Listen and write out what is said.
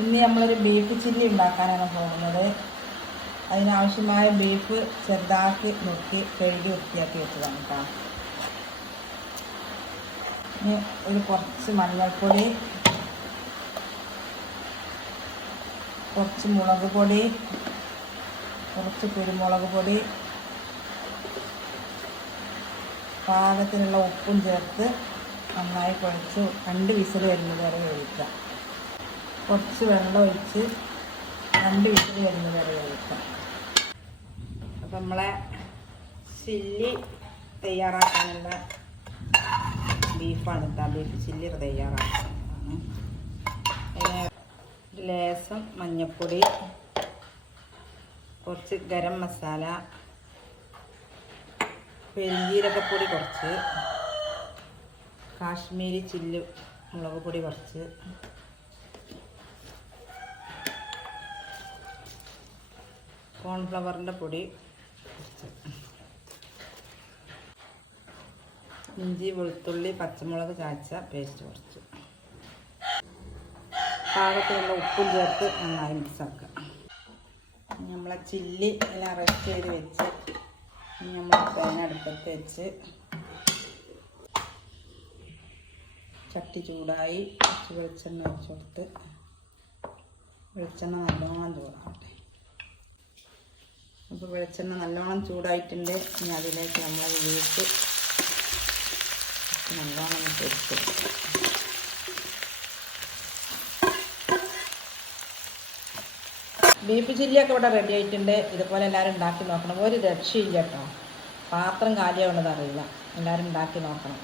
ഇന്ന് നമ്മളൊരു beef chilli ഉണ്ടാക്കാനാണ് പോകുന്നത്. അതിനാവശ്യമായ ബീഫ് ചെറുതാക്കി നുറുക്കി കഴുകി വൃത്തിയാക്കി വെച്ചതാണ് കേട്ടോ. ഇനി കുറച്ച് മഞ്ഞൾപ്പൊടി, കുറച്ച് മുളക് പൊടി, കുറച്ച് കുരുമുളക് പൊടി, പാകത്തിനുള്ള ഉപ്പും ചേർത്ത് നന്നായി കുഴച്ച് 2 വിസിൽ വരുന്നത് വരെ വേവിക്കുക. കുറച്ച് വെള്ളം ഒഴിച്ച് 2 വിസിൽ വരുന്നത് വരെ വേവിക്കുക. അപ്പം നമ്മളെ ചില്ലി തയ്യാറാക്കാനുള്ള ബീഫാണ് കേട്ടോ. ബീഫ് ചില്ലി തയ്യാറാക്കാനാണ്. ലേശം മഞ്ഞൾപ്പൊടി, കുറച്ച് ഗരം മസാല, പെരുംജീരകപ്പൊടി കുറച്ച്, കാശ്മീരി ചില്ലി മുളക് പൊടി കുറച്ച്, കോൺഫ്ലവറിൻ്റെ പൊടി കുറച്ച്, ഇഞ്ചി വെളുത്തുള്ളി പച്ചമുളക് ചാച്ച പേസ്റ്റ് കുറച്ച്, പാകത്തിനുള്ള ഉപ്പും ചേർത്ത് നന്നായി മിക്സാക്കുക. നമ്മളെ ചില്ലി എല്ലാം റെസ്റ്റ് ചെയ്ത് വെച്ച് നമ്മൾ പാൻ അടുപ്പത്ത് വെച്ച് ചട്ടി ചൂടായി കുറച്ച് വെളിച്ചെണ്ണ വെച്ച് കൊടുത്ത് വെളിച്ചെണ്ണ നല്ലോണം ചൂടാവട്ടെ. അപ്പോൾ വെളിച്ചെണ്ണ നല്ലോണം ചൂടായിട്ടുണ്ട്. ഇനി അതിലേക്ക് നമ്മൾ ബീഫ് നല്ലോണം പൊരിച്ച് കൊടുക്കുക. ബീഫ് ചില്ലിയൊക്കെ ഇവിടെ റെഡി ആയിട്ടുണ്ട്. ഇതുപോലെ എല്ലാവരും ഉണ്ടാക്കി നോക്കണം. ഒരു രക്ഷയില്ല കേട്ടോ. പാത്രം കാലിയാവുന്നത് അറിയില്ല. എല്ലാവരും ഉണ്ടാക്കി നോക്കണം.